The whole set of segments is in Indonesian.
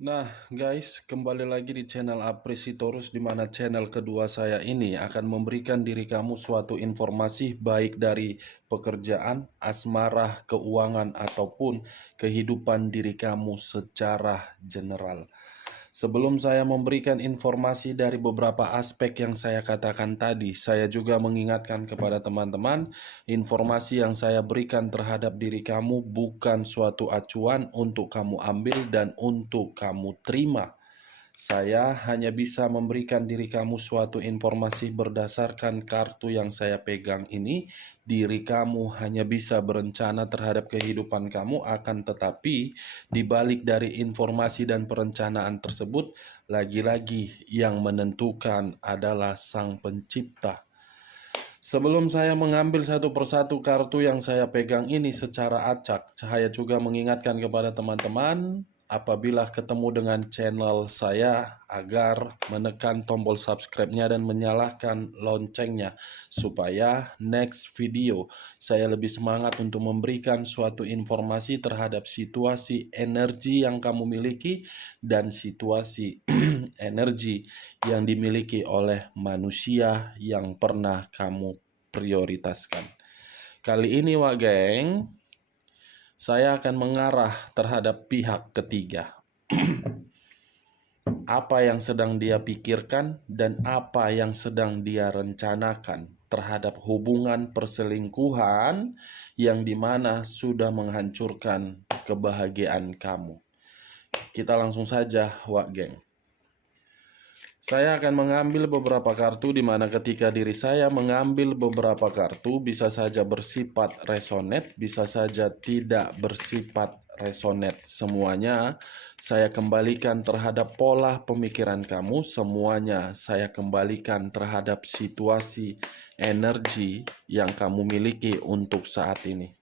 Nah, guys, kembali lagi di channel Apresitorus, di mana channel kedua saya ini akan memberikan diri kamu suatu informasi baik dari pekerjaan, asmara, keuangan, ataupun kehidupan diri kamu secara general. Sebelum saya memberikan informasi dari beberapa aspek yang saya katakan tadi, saya juga mengingatkan kepada teman-teman, informasi yang saya berikan terhadap diri kamu bukan suatu acuan untuk kamu ambil dan untuk kamu terima. Saya hanya bisa memberikan diri kamu suatu informasi berdasarkan kartu yang saya pegang ini. Diri kamu hanya bisa berencana terhadap kehidupan kamu, akan tetapi di balik dari informasi dan perencanaan tersebut, lagi-lagi yang menentukan adalah Sang Pencipta. Sebelum saya mengambil satu persatu kartu yang saya pegang ini secara acak, saya juga mengingatkan kepada teman-teman apabila ketemu dengan channel saya agar menekan tombol subscribe-nya dan menyalakan loncengnya supaya next video saya lebih semangat untuk memberikan suatu informasi terhadap situasi energi yang kamu miliki dan situasi energi yang dimiliki oleh manusia yang pernah kamu prioritaskan. Kali ini, Wak Geng, saya akan mengarah terhadap pihak ketiga. Apa yang sedang dia pikirkan dan apa yang sedang dia rencanakan terhadap hubungan perselingkuhan yang dimana sudah menghancurkan kebahagiaan kamu. Kita langsung saja, Wak Geng. Saya akan mengambil beberapa kartu di mana ketika diri saya mengambil beberapa kartu bisa saja bersifat resonate, bisa saja tidak bersifat resonate. Semuanya saya kembalikan terhadap pola pemikiran kamu, semuanya saya kembalikan terhadap situasi energi yang kamu miliki untuk saat ini.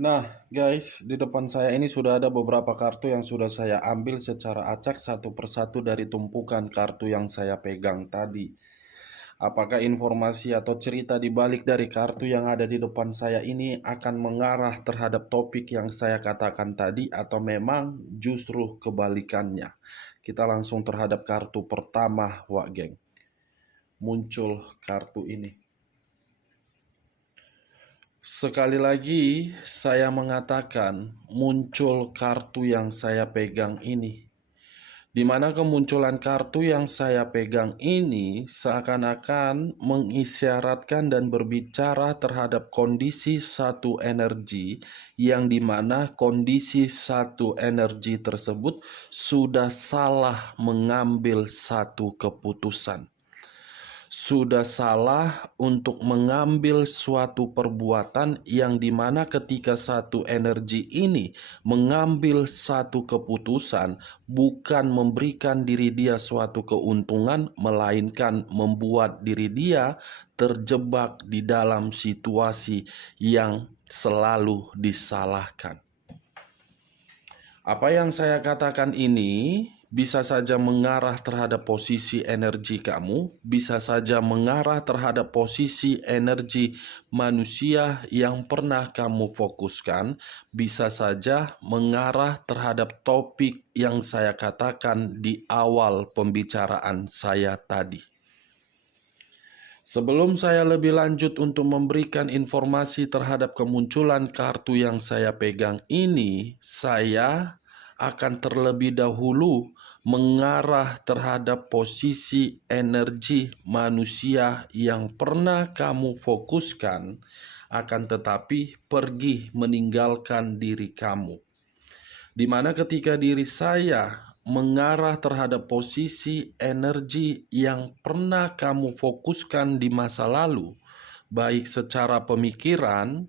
Nah, guys, di depan saya ini sudah ada beberapa kartu yang sudah saya ambil secara acak satu persatu dari tumpukan kartu yang saya pegang tadi. Apakah informasi atau cerita di balik dari kartu yang ada di depan saya ini akan mengarah terhadap topik yang saya katakan tadi atau memang justru kebalikannya? Kita langsung terhadap kartu pertama, Wak Geng. Muncul kartu ini. Sekali lagi, saya mengatakan muncul kartu yang saya pegang ini. Di mana kemunculan kartu yang saya pegang ini seakan-akan mengisyaratkan dan berbicara terhadap kondisi satu energi yang dimana kondisi satu energi tersebut sudah salah mengambil satu keputusan. Sudah salah untuk mengambil suatu perbuatan yang dimana ketika satu energi ini mengambil satu keputusan bukan memberikan diri dia suatu keuntungan, melainkan membuat diri dia terjebak di dalam situasi yang selalu disalahkan. Apa yang saya katakan ini bisa saja mengarah terhadap posisi energi kamu, bisa saja mengarah terhadap posisi energi manusia yang pernah kamu fokuskan, bisa saja mengarah terhadap topik yang saya katakan di awal pembicaraan saya tadi. Sebelum saya lebih lanjut untuk memberikan informasi terhadap kemunculan kartu yang saya pegang ini, saya akan terlebih dahulu mengarah terhadap posisi energi manusia yang pernah kamu fokuskan, akan tetapi pergi meninggalkan diri kamu. Di mana ketika diri saya mengarah terhadap posisi energi yang pernah kamu fokuskan di masa lalu, baik secara pemikiran,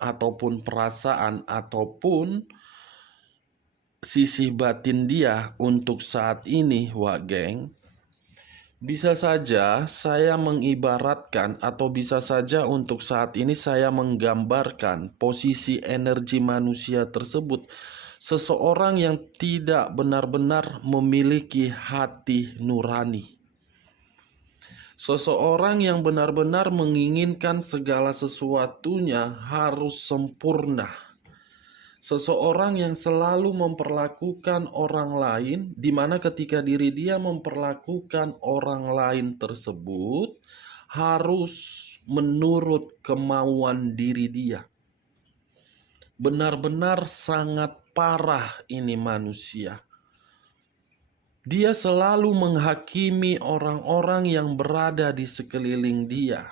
ataupun perasaan, ataupun sisi batin dia untuk saat ini, Wak Geng, bisa saja saya mengibaratkan atau bisa saja untuk saat ini saya menggambarkan posisi energi manusia tersebut. Seseorang yang tidak benar-benar memiliki hati nurani. Seseorang yang benar-benar menginginkan segala sesuatunya harus sempurna. Seseorang yang selalu memperlakukan orang lain, di mana ketika diri dia memperlakukan orang lain tersebut harus menurut kemauan diri dia. Benar-benar sangat parah ini manusia. Dia selalu menghakimi orang-orang yang berada di sekeliling dia.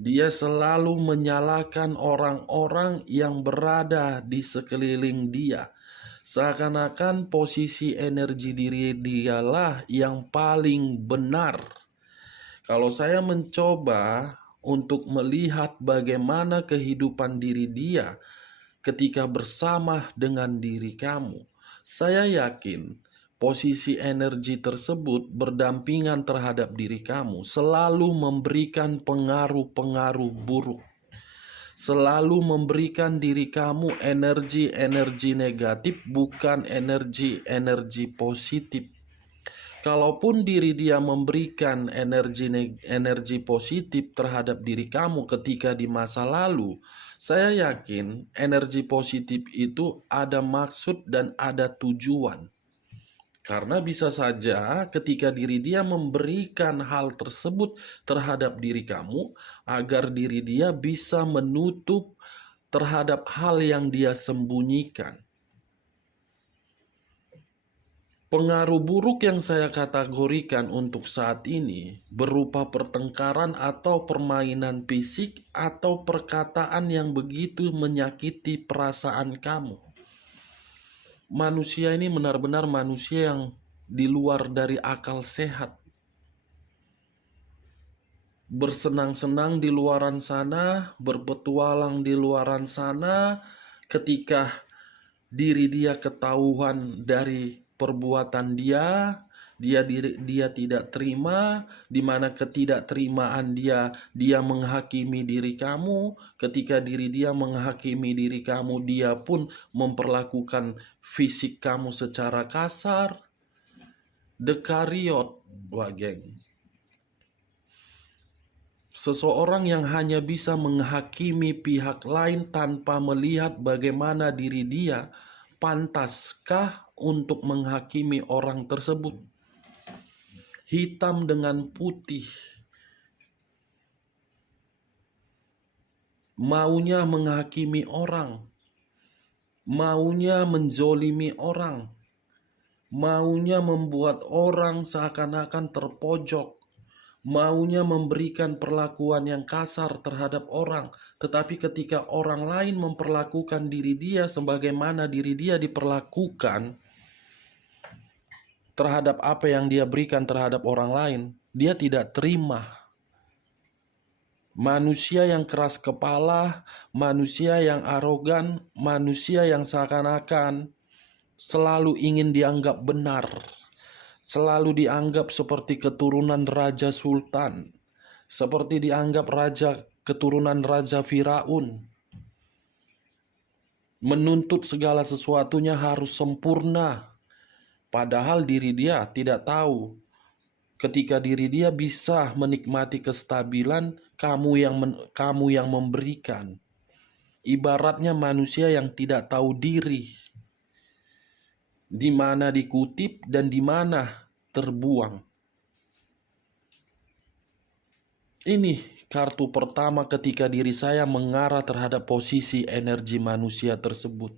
Dia selalu menyalahkan orang-orang yang berada di sekeliling dia. Seakan-akan posisi energi diri dialah yang paling benar. Kalau saya mencoba untuk melihat bagaimana kehidupan diri dia ketika bersama dengan diri kamu, saya yakin posisi energi tersebut berdampingan terhadap diri kamu, selalu memberikan pengaruh-pengaruh buruk, selalu memberikan diri kamu energi-energi negatif, bukan energi-energi positif. Kalaupun diri dia memberikan energi positif terhadap diri kamu ketika di masa lalu, saya yakin energi positif itu ada maksud dan ada tujuan. Karena bisa saja ketika diri dia memberikan hal tersebut terhadap diri kamu, agar diri dia bisa menutup terhadap hal yang dia sembunyikan. Pengaruh buruk yang saya kategorikan untuk saat ini berupa pertengkaran atau permainan fisik atau perkataan yang begitu menyakiti perasaan kamu. Manusia ini benar-benar manusia yang di luar dari akal sehat. Bersenang-senang di luaran sana, berpetualang di luaran sana, ketika diri dia ketahuan dari perbuatan dia tidak terima, di mana ketidakterimaan dia menghakimi diri kamu. Ketika diri dia menghakimi diri kamu, dia pun memperlakukan fisik kamu secara kasar. Dekariot, Wak Geng. Seseorang yang hanya bisa menghakimi pihak lain tanpa melihat bagaimana diri dia, pantaskah untuk menghakimi orang tersebut? Hitam dengan putih, maunya menghakimi orang, maunya menzolimi orang, maunya membuat orang seakan-akan terpojok, maunya memberikan perlakuan yang kasar terhadap orang. Tetapi ketika orang lain memperlakukan diri dia sebagaimana diri dia diperlakukan terhadap apa yang dia berikan terhadap orang lain, dia tidak terima. Manusia yang keras kepala, manusia yang arogan, manusia yang seakan-akan selalu ingin dianggap benar, selalu dianggap seperti keturunan Raja Sultan, seperti dianggap keturunan Raja Firaun. Menuntut segala sesuatunya harus sempurna, padahal diri dia tidak tahu. Ketika diri dia bisa menikmati kestabilan, kamu yang memberikan. Ibaratnya manusia yang tidak tahu diri, di mana dikutip dan di mana terbuang. Ini kartu pertama ketika diri saya mengarah terhadap posisi energi manusia tersebut.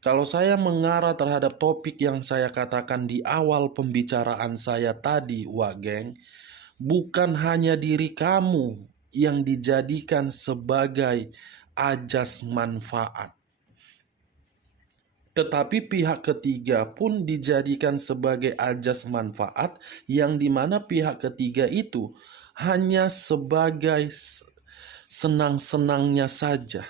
Kalau saya mengarah terhadap topik yang saya katakan di awal pembicaraan saya tadi, Wak Geng, bukan hanya diri kamu yang dijadikan sebagai ajas manfaat, tetapi pihak ketiga pun dijadikan sebagai ajas manfaat, yang dimana pihak ketiga itu hanya sebagai senang-senangnya saja.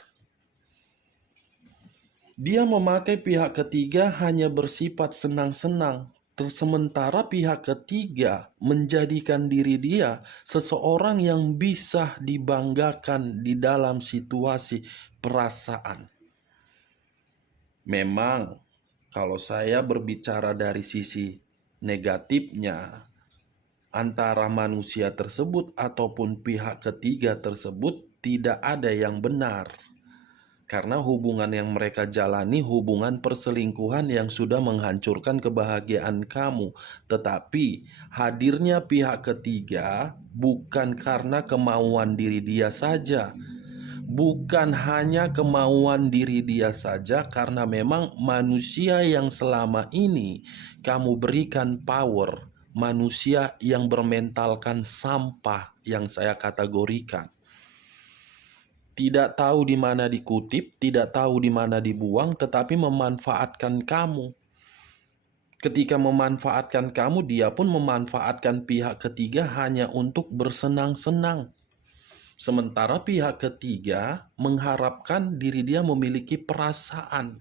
Dia memakai pihak ketiga hanya bersifat senang-senang, sementara pihak ketiga menjadikan diri dia seseorang yang bisa dibanggakan di dalam situasi perasaan. Memang, kalau saya berbicara dari sisi negatifnya, antara manusia tersebut ataupun pihak ketiga tersebut tidak ada yang benar. Karena hubungan yang mereka jalani hubungan perselingkuhan yang sudah menghancurkan kebahagiaan kamu. Tetapi hadirnya pihak ketiga bukan karena kemauan diri dia saja. Bukan hanya kemauan diri dia saja, karena memang manusia yang selama ini kamu berikan power, manusia yang bermentalkan sampah yang saya kategorikan. Tidak tahu di mana dikutip, tidak tahu di mana dibuang, tetapi memanfaatkan kamu. Ketika memanfaatkan kamu, dia pun memanfaatkan pihak ketiga hanya untuk bersenang-senang. Sementara pihak ketiga mengharapkan diri dia memiliki perasaan.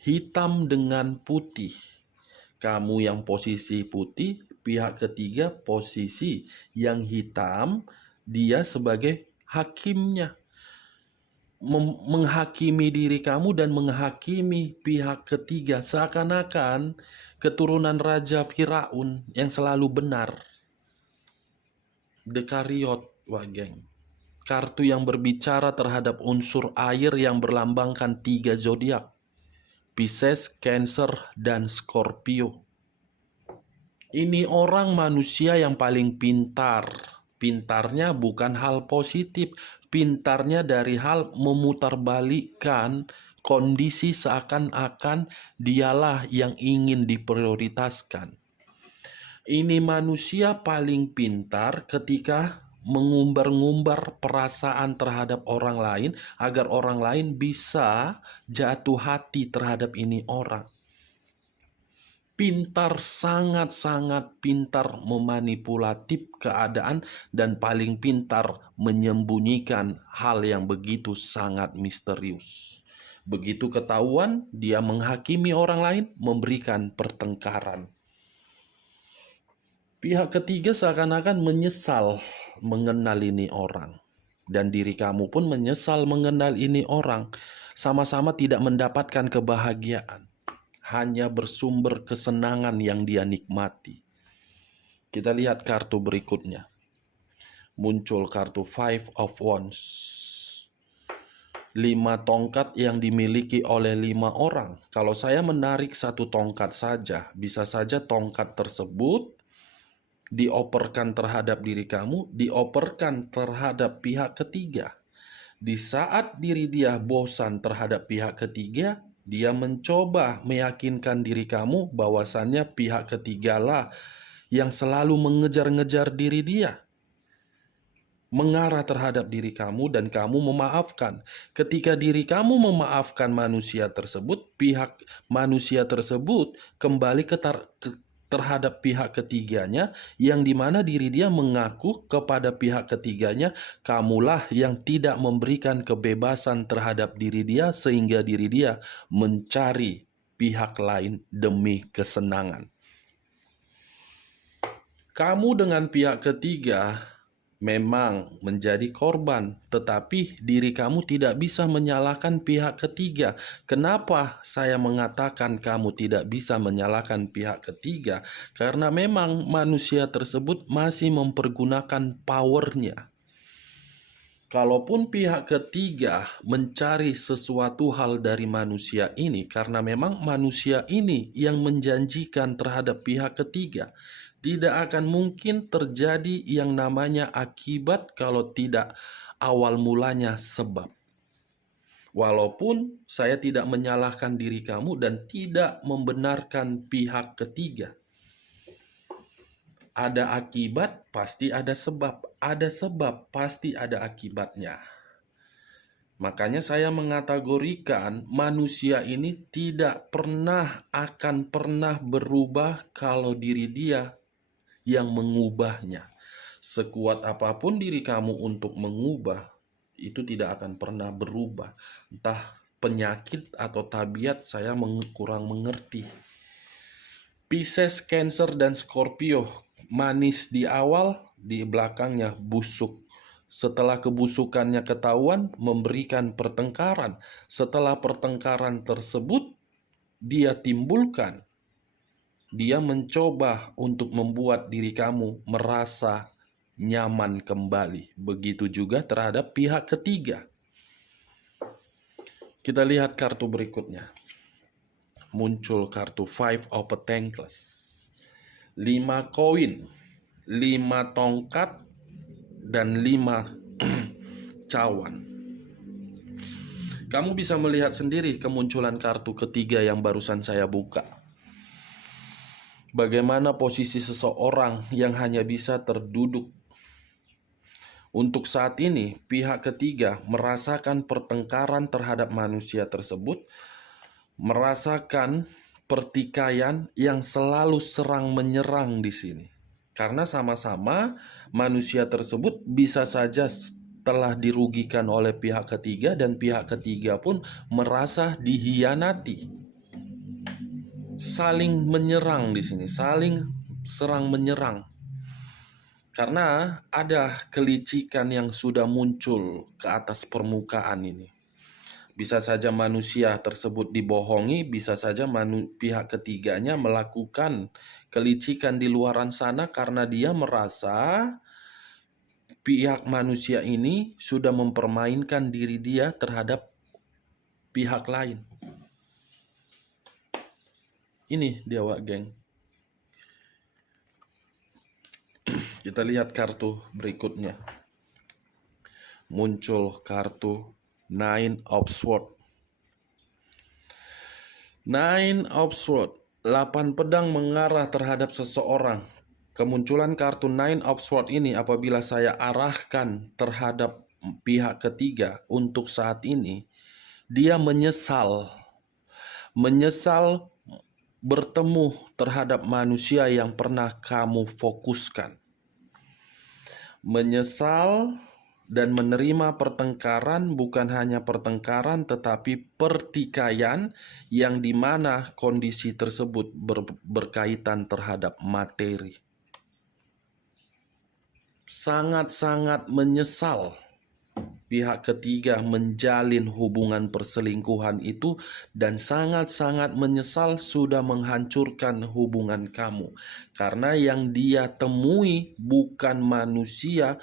Hitam dengan putih. Kamu yang posisi putih, pihak ketiga posisi yang hitam, dia sebagai hakimnya. Menghakimi diri kamu dan menghakimi pihak ketiga, seakan-akan keturunan Raja Firaun yang selalu benar. Dekariot, wah geng. Kartu yang berbicara terhadap unsur air yang berlambangkan 3 zodiak: Pisces, Cancer, dan Scorpio. Ini orang manusia yang paling pintar. Pintarnya bukan hal positif, pintarnya dari hal memutarbalikkan kondisi seakan-akan dialah yang ingin diprioritaskan. Ini manusia paling pintar ketika mengumbar-ngumbar perasaan terhadap orang lain agar orang lain bisa jatuh hati terhadap ini orang. Pintar, sangat-sangat pintar memanipulatif keadaan dan paling pintar menyembunyikan hal yang begitu sangat misterius. Begitu ketahuan, dia menghakimi orang lain, memberikan pertengkaran. Pihak ketiga seakan-akan menyesal mengenal ini orang. Dan diri kamu pun menyesal mengenal ini orang. Sama-sama tidak mendapatkan kebahagiaan. Hanya bersumber kesenangan yang dia nikmati. Kita lihat kartu berikutnya. Muncul kartu Five of Wands. 5 tongkat yang dimiliki oleh 5 orang. Kalau saya menarik 1 tongkat saja, bisa saja tongkat tersebut dioperkan terhadap diri kamu, dioperkan terhadap pihak ketiga. Di saat diri dia bosan terhadap pihak ketiga, dia mencoba meyakinkan diri kamu bahwasannya pihak ketigalah yang selalu mengejar-ngejar diri dia, mengarah terhadap diri kamu, dan kamu memaafkan. Ketika diri kamu memaafkan manusia tersebut, pihak manusia tersebut kembali terhadap pihak ketiganya, yang dimana diri dia mengaku kepada pihak ketiganya, kamulah yang tidak memberikan kebebasan terhadap diri dia, sehingga diri dia mencari pihak lain demi kesenangan. Kamu dengan pihak ketiga memang menjadi korban, tetapi diri kamu tidak bisa menyalahkan pihak ketiga. Kenapa saya mengatakan kamu tidak bisa menyalahkan pihak ketiga? Karena memang manusia tersebut masih mempergunakan powernya. Kalaupun pihak ketiga mencari sesuatu hal dari manusia ini, karena memang manusia ini yang menjanjikan terhadap pihak ketiga, tidak akan mungkin terjadi yang namanya akibat kalau tidak awal mulanya sebab. Walaupun saya tidak menyalahkan diri kamu dan tidak membenarkan pihak ketiga. Ada akibat, pasti ada sebab. Ada sebab, pasti ada akibatnya. Makanya saya mengategorikan manusia ini tidak akan pernah berubah kalau diri dia yang mengubahnya. Sekuat apapun diri kamu untuk mengubah, itu tidak akan pernah berubah. Entah penyakit atau tabiat, saya kurang mengerti. Pisces, Cancer, dan Scorpio, manis di awal, di belakangnya busuk. Setelah kebusukannya ketahuan, memberikan pertengkaran. Setelah pertengkaran tersebut, dia timbulkan. Dia mencoba untuk membuat diri kamu merasa nyaman kembali. Begitu juga terhadap pihak ketiga. Kita lihat kartu berikutnya. Muncul kartu Five of Pentacles. 5 koin, 5 tongkat, dan 5 cawan. Kamu bisa melihat sendiri kemunculan kartu ketiga yang barusan saya buka. Bagaimana posisi seseorang yang hanya bisa terduduk. Untuk saat ini, pihak ketiga merasakan pertengkaran terhadap manusia tersebut, merasakan pertikaian yang selalu serang menyerang di sini. Karena sama-sama manusia tersebut bisa saja telah dirugikan oleh pihak ketiga dan pihak ketiga pun merasa dihianati. Saling menyerang di sini, saling serang menyerang. Karena ada kelicikan yang sudah muncul ke atas permukaan ini. Bisa saja manusia tersebut dibohongi, bisa saja pihak ketiganya melakukan kelicikan di luaran sana karena dia merasa pihak manusia ini sudah mempermainkan diri dia terhadap pihak lain. Ini dia, Wak Geng. Kita lihat kartu berikutnya. Muncul kartu Nine of Swords. Nine of Swords, 8 pedang mengarah terhadap seseorang. Kemunculan kartu Nine of Swords ini apabila saya arahkan terhadap pihak ketiga untuk saat ini, dia menyesal. Menyesal bertemu terhadap manusia yang pernah kamu fokuskan. Menyesal dan menerima pertengkaran, bukan hanya pertengkaran tetapi pertikaian yang dimana kondisi tersebut berkaitan terhadap materi. Sangat-sangat menyesal pihak ketiga menjalin hubungan perselingkuhan itu dan sangat-sangat menyesal sudah menghancurkan hubungan kamu. Karena yang dia temui bukan manusia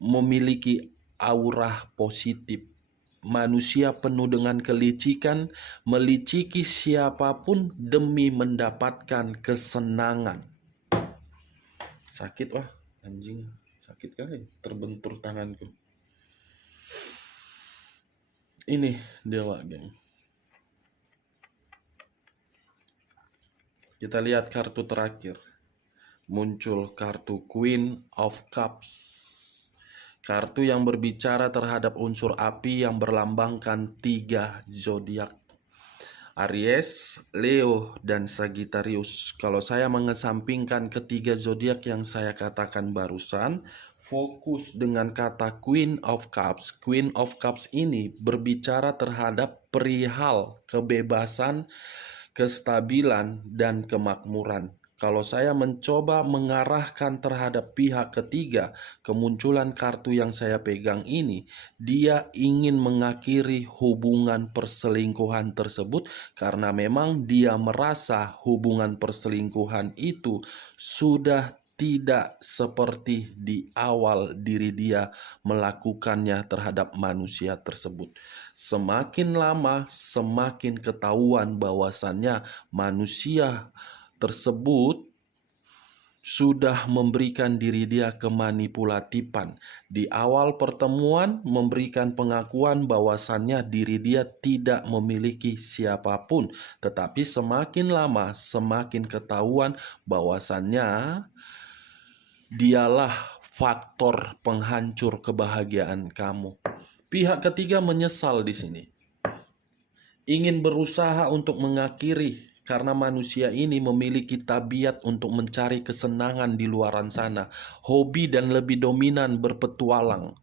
memiliki aura positif. Manusia penuh dengan kelicikan, meliciki siapapun demi mendapatkan kesenangan. Sakit wah, anjing. Sakit kali, terbentur tanganku. Ini dewa, geng. Kita lihat kartu terakhir. Muncul kartu Queen of Cups. Kartu yang berbicara terhadap unsur api yang berlambangkan 3 zodiak. Aries, Leo, dan Sagittarius. Kalau saya mengesampingkan ketiga zodiak yang saya katakan barusan, fokus dengan kata Queen of Cups. Queen of Cups ini berbicara terhadap perihal kebebasan, kestabilan, dan kemakmuran. Kalau saya mencoba mengarahkan terhadap pihak ketiga, kemunculan kartu yang saya pegang ini, dia ingin mengakhiri hubungan perselingkuhan tersebut karena memang dia merasa hubungan perselingkuhan itu sudah tidak seperti di awal diri dia melakukannya terhadap manusia tersebut. Semakin lama, semakin ketahuan bahwasannya manusia tersebut sudah memberikan diri dia kemanipulatifan. Di awal pertemuan memberikan pengakuan bahwasannya diri dia tidak memiliki siapapun. Tetapi semakin lama semakin ketahuan bahwasannya dialah faktor penghancur kebahagiaan kamu. Pihak ketiga menyesal di sini. Ingin berusaha untuk mengakhiri karena manusia ini memiliki tabiat untuk mencari kesenangan di luaran sana. Hobi dan lebih dominan berpetualang.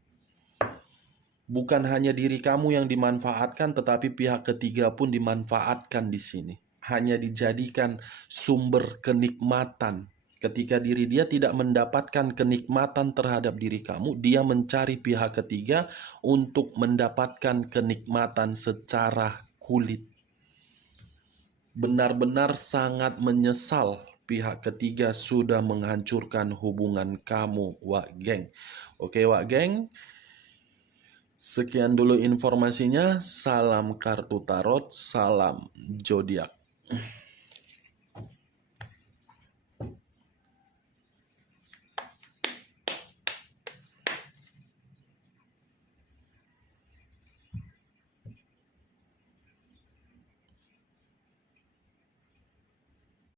Bukan hanya diri kamu yang dimanfaatkan, tetapi pihak ketiga pun dimanfaatkan di sini. Hanya dijadikan sumber kenikmatan. Ketika diri dia tidak mendapatkan kenikmatan terhadap diri kamu, dia mencari pihak ketiga untuk mendapatkan kenikmatan secara kulit. Benar-benar sangat menyesal pihak ketiga sudah menghancurkan hubungan kamu, Wak Geng. Oke, Wak Geng. Sekian dulu informasinya. Salam kartu tarot, salam zodiak.